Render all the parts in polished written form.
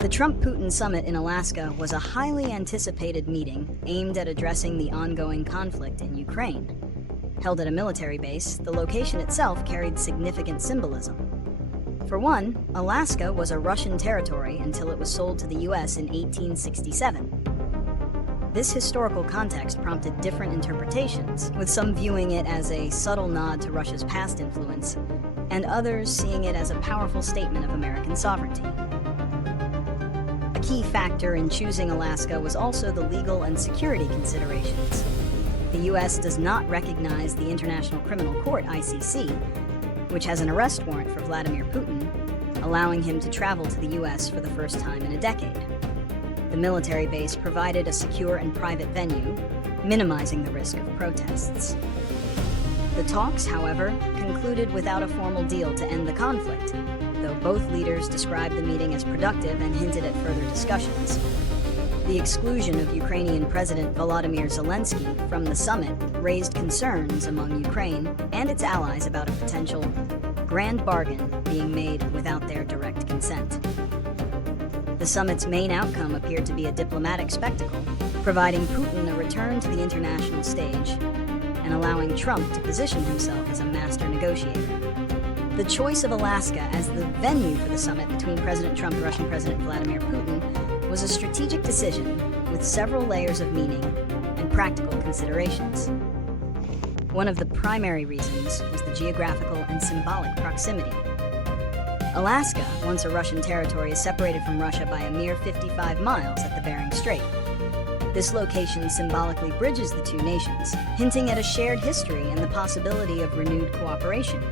The Trump-Putin summit in Alaska was a highly anticipated meeting aimed at addressing the ongoing conflict in Ukraine. Held at a military base, the location itself carried significant symbolism. For one, Alaska was a Russian territory until it was sold to the US in 1867. This historical context prompted different interpretations, with some viewing it as a subtle nod to Russia's past influence, and others seeing it as a powerful statement of American sovereignty. A key factor in choosing Alaska was also the legal and security considerations. The U.S. does not recognize the International Criminal Court, ICC, which has an arrest warrant for Vladimir Putin, allowing him to travel to the U.S. for the first time in a decade. The military base provided a secure and private venue, minimizing the risk of protests. The talks, however, concluded without a formal deal to end the conflict, though both leaders described the meeting as productive and hinted at further discussions. The exclusion of Ukrainian President Volodymyr Zelensky from the summit raised concerns among Ukraine and its allies about a potential grand bargain being made without their direct consent. The summit's main outcome appeared to be a diplomatic spectacle, providing Putin a return to the international stage and allowing Trump to position himself as a master negotiator. The choice of Alaska as the venue for the summit between President Trump and Russian President Vladimir Putin was a strategic decision with several layers of meaning and practical considerations. One of the primary reasons was the geographical and symbolic proximity. Alaska, once a Russian territory, is separated from Russia by a mere 55 miles at the Bering Strait. This location symbolically bridges the two nations, hinting at a shared history and the possibility of renewed cooperation.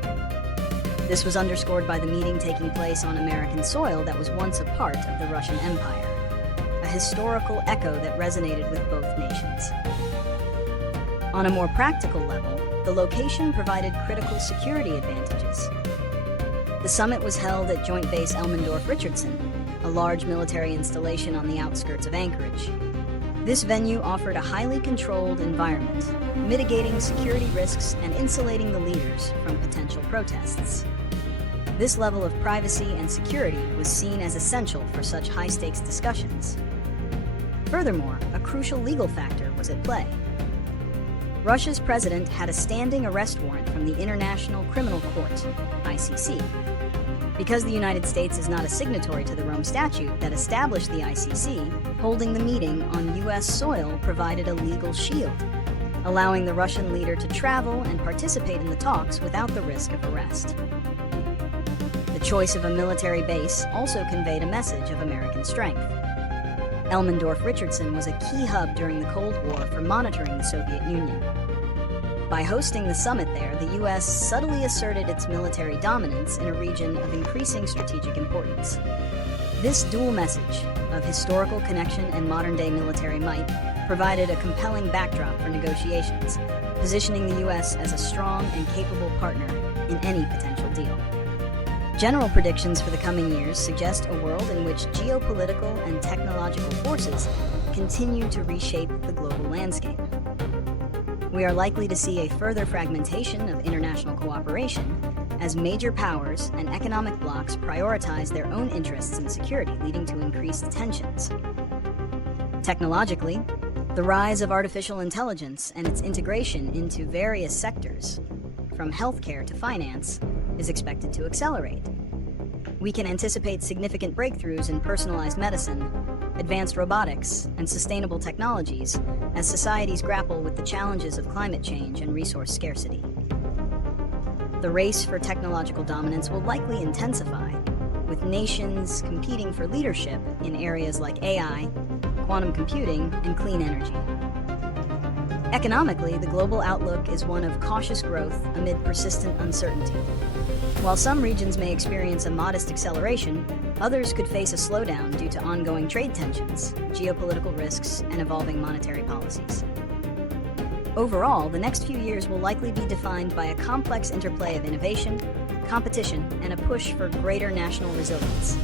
This was underscored by the meeting taking place on American soil that was once a part of the Russian Empire, a historical echo that resonated with both nations. On a more practical level, the location provided critical security advantages. The summit was held at Joint Base Elmendorf-Richardson, a large military installation on the outskirts of Anchorage. This venue offered a highly controlled environment, mitigating security risks and insulating the leaders from potential protests. This level of privacy and security was seen as essential for such high-stakes discussions. Furthermore, a crucial legal factor was at play. Russia's president had a standing arrest warrant from the International Criminal Court, ICC. Because the United States is not a signatory to the Rome Statute that established the ICC, holding the meeting on U.S. soil provided a legal shield, allowing the Russian leader to travel and participate in the talks without the risk of arrest. The choice of a military base also conveyed a message of American strength. Elmendorf-Richardson was a key hub during the Cold War for monitoring the Soviet Union. By hosting the summit there, the U.S. subtly asserted its military dominance in a region of increasing strategic importance. This dual message of historical connection and modern-day military might provided a compelling backdrop for negotiations, positioning the U.S. as a strong and capable partner in any potential deal. General predictions for the coming years suggest a world in which geopolitical and technological forces continue to reshape the global landscape. We are likely to see a further fragmentation of international cooperation as major powers and economic blocs prioritize their own interests in security, leading to increased tensions. Technologically, the rise of artificial intelligence and its integration into various sectors, from healthcare to finance, is expected to accelerate. We can anticipate significant breakthroughs in personalized medicine, advanced robotics, and sustainable technologies as societies grapple with the challenges of climate change and resource scarcity. The race for technological dominance will likely intensify, with nations competing for leadership in areas like AI, quantum computing, and clean energy. Economically, the global outlook is one of cautious growth amid persistent uncertainty. While some regions may experience a modest acceleration, others could face a slowdown due to ongoing trade tensions, geopolitical risks, and evolving monetary policies. Overall, the next few years will likely be defined by a complex interplay of innovation, competition, and a push for greater national resilience.